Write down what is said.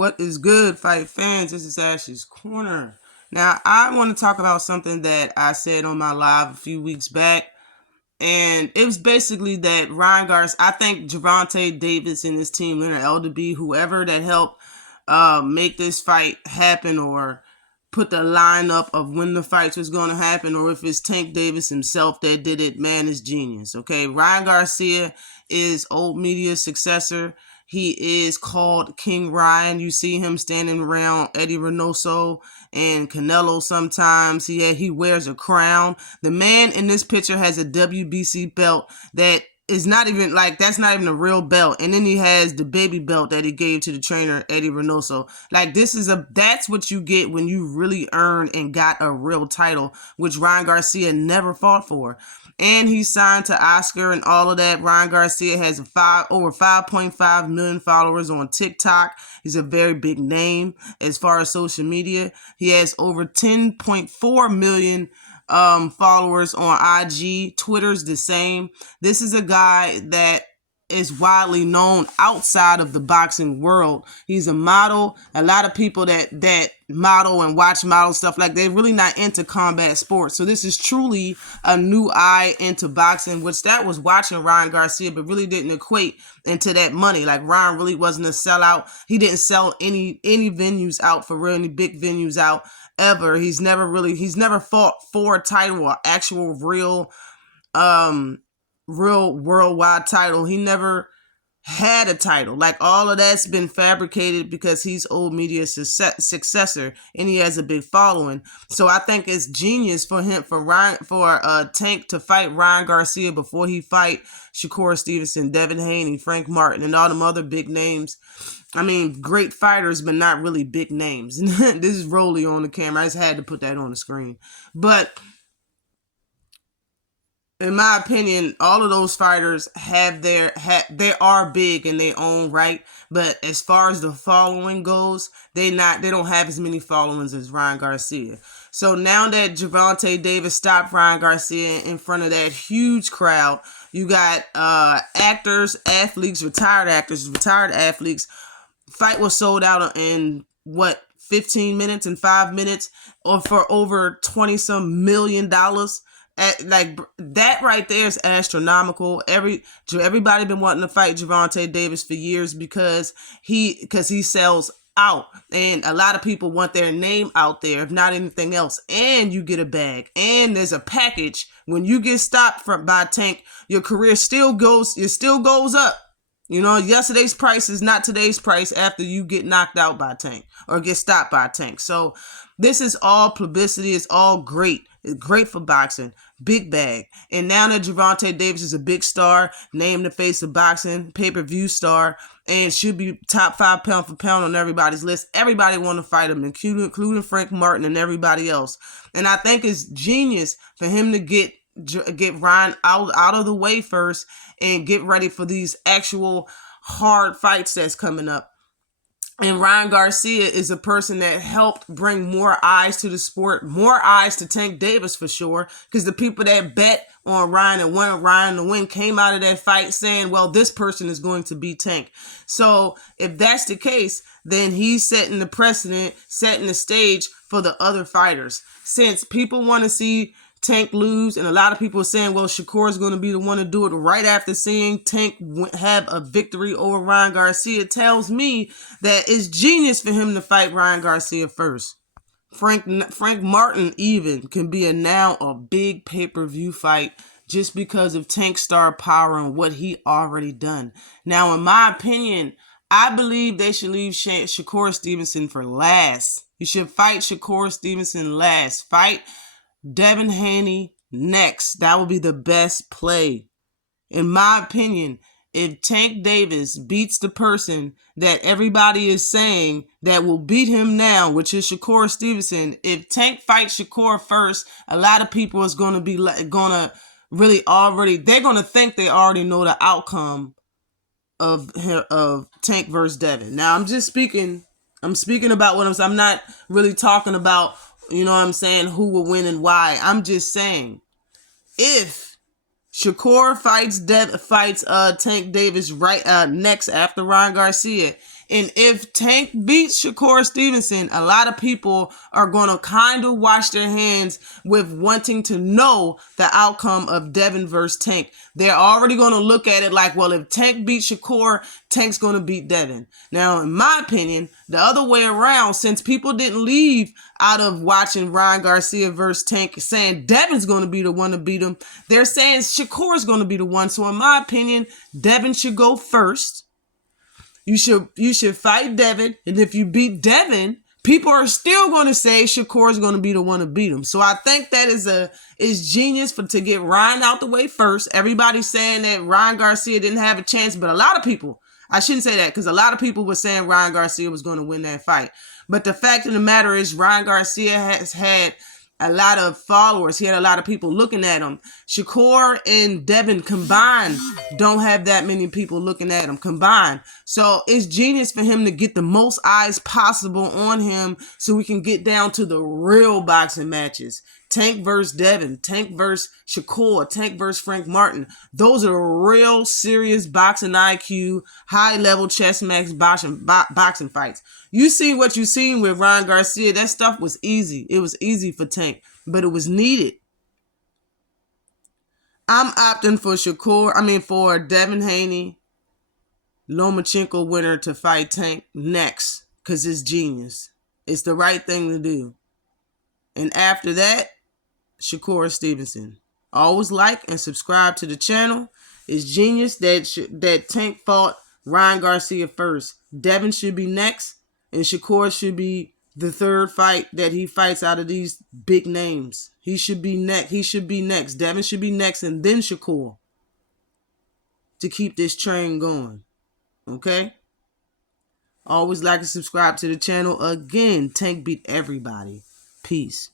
What is good, fight fans? This is Ash's Corner. Now, I want to talk about something that I said on my live a few weeks back, and it was basically that Ryan Garcia, I think Gervonta Davis and his team, Leonard LDB, whoever that helped make this fight happen or put the lineup of when the fights was going to happen, or if it's Tank Davis himself that did it, man, is genius. Okay, Ryan Garcia is old media's successor. He is called King Ryan. You see him standing around Eddie Reynoso and Canelo sometimes. He wears a crown. The man in this picture has a WBC belt that is not even that's not even a real belt. And then he has the baby belt that he gave to the trainer, Eddie Reynoso. That's what you get when you really earn and got a real title, which Ryan Garcia never fought for. And he signed to Oscar and all of that. Ryan Garcia has over 5.5 million followers on TikTok. He's a very big name as far as social media. He has over 10.4 million followers on IG. Twitter's the same. This is a guy that is widely known outside of the boxing world. He's a model. A lot of people that model and watch model stuff, they're really not into combat sports. So this is truly a new eye into boxing, which that was watching Ryan Garcia, but really didn't equate into that money. Ryan really wasn't a sellout. He didn't sell any venues out for real, any big venues out ever. He's never fought for a title or actual real worldwide title. He never had a title. All of that's been fabricated because he's old media's successor and he has a big following. So I think it's genius for Tank to fight Ryan Garcia before he fight Shakur Stevenson, Devin Haney, Frank Martin, and all them other big names. I mean, great fighters, but not really big names. This is Rolly on the camera. I just had to put that on the screen. But in my opinion, all of those fighters they are big in their own right, but as far as the following goes, they don't have as many followings as Ryan Garcia. So now that Gervonta Davis stopped Ryan Garcia in front of that huge crowd, you got actors, athletes, retired athletes. Fight was sold out in 15 minutes and 5 minutes, or for over $20-some million. That right there is astronomical. Everybody been wanting to fight Gervonta Davis for years because he sells out, and a lot of people want their name out there, if not anything else. And you get a bag, and there's a package. When you get stopped by Tank, your career still goes up. You know, yesterday's price is not today's price after you get knocked out by Tank or get stopped by Tank. So this is all publicity. It's all great. It's great for boxing. Big bag. And now that Gervonta Davis is a big star, named the face of boxing, pay-per-view star, and should be top 5 pound for pound on everybody's list, everybody want to fight him, including Frank Martin and everybody else. And I think it's genius for him to get Ryan out of the way first and get ready for these actual hard fights that's coming up. And Ryan Garcia is a person that helped bring more eyes to the sport, more eyes to Tank Davis for sure, because the people that bet on Ryan and wanted Ryan to win came out of that fight saying, well, this person is going to beat Tank. So if that's the case, then he's setting the precedent, setting the stage for the other fighters. Since people want to see Tank lose, and a lot of people are saying, well, Shakur is going to be the one to do it right after seeing Tank have a victory over Ryan Garcia, tells me that it's genius for him to fight Ryan Garcia first. Frank Martin even can be now a big pay-per-view fight just because of Tank's star power and what he already done. Now, in my opinion, I believe they should leave Shakur Stevenson for last. You should fight Shakur Stevenson last. Fight Devin Haney next. That would be the best play. In my opinion, if Tank Davis beats the person that everybody is saying that will beat him now, which is Shakur Stevenson, if Tank fights Shakur first, a lot of people is going to be they're going to think they already know the outcome of Tank versus Devin. Now, I'm speaking about I'm not really talking about, you know what I'm saying, who will win and why. I'm just saying, if Shakur fights Tank Davis next after Ryan Garcia, And if Tank beats Shakur Stevenson, a lot of people are going to kind of wash their hands with wanting to know the outcome of Devin versus Tank. They're already going to look at it like, well, if Tank beats Shakur, Tank's going to beat Devin. Now, in my opinion, the other way around, since people didn't leave out of watching Ryan Garcia versus Tank saying Devin's going to be the one to beat him, they're saying Shakur's going to be the one. So in my opinion, Devin should go first. You should fight Devin, and if you beat Devin, people are still going to say Shakur is going to be the one to beat him. So I think that is genius to get Ryan out the way first. Everybody's saying that Ryan Garcia didn't have a chance, but a lot of people, I shouldn't say that, because a lot of people were saying Ryan Garcia was going to win that fight. But the fact of the matter is, Ryan Garcia has had a lot of followers. He had a lot of people looking at him. Shakur and Devin combined don't have that many people looking at him combined. So it's genius for him to get the most eyes possible on him so we can get down to the real boxing matches. Tank versus Devin, Tank versus Shakur, Tank versus Frank Martin. Those are real serious boxing IQ, high-level chess match boxing fights. You see what you seen with Ryan Garcia. That stuff was easy. It was easy for Tank, but it was needed. I'm opting for Devin Haney, Lomachenko winner to fight Tank next, because it's genius. It's the right thing to do. And after that, Shakur Stevenson. Always like and subscribe to the channel. It's genius that Tank fought Ryan Garcia first. Devin should be next, and Shakur should be the third fight that he fights out of these big names. He should be next. Devin should be next, and then Shakur, to keep this train going. Okay? Always like and subscribe to the channel. Again, Tank beat everybody. Peace.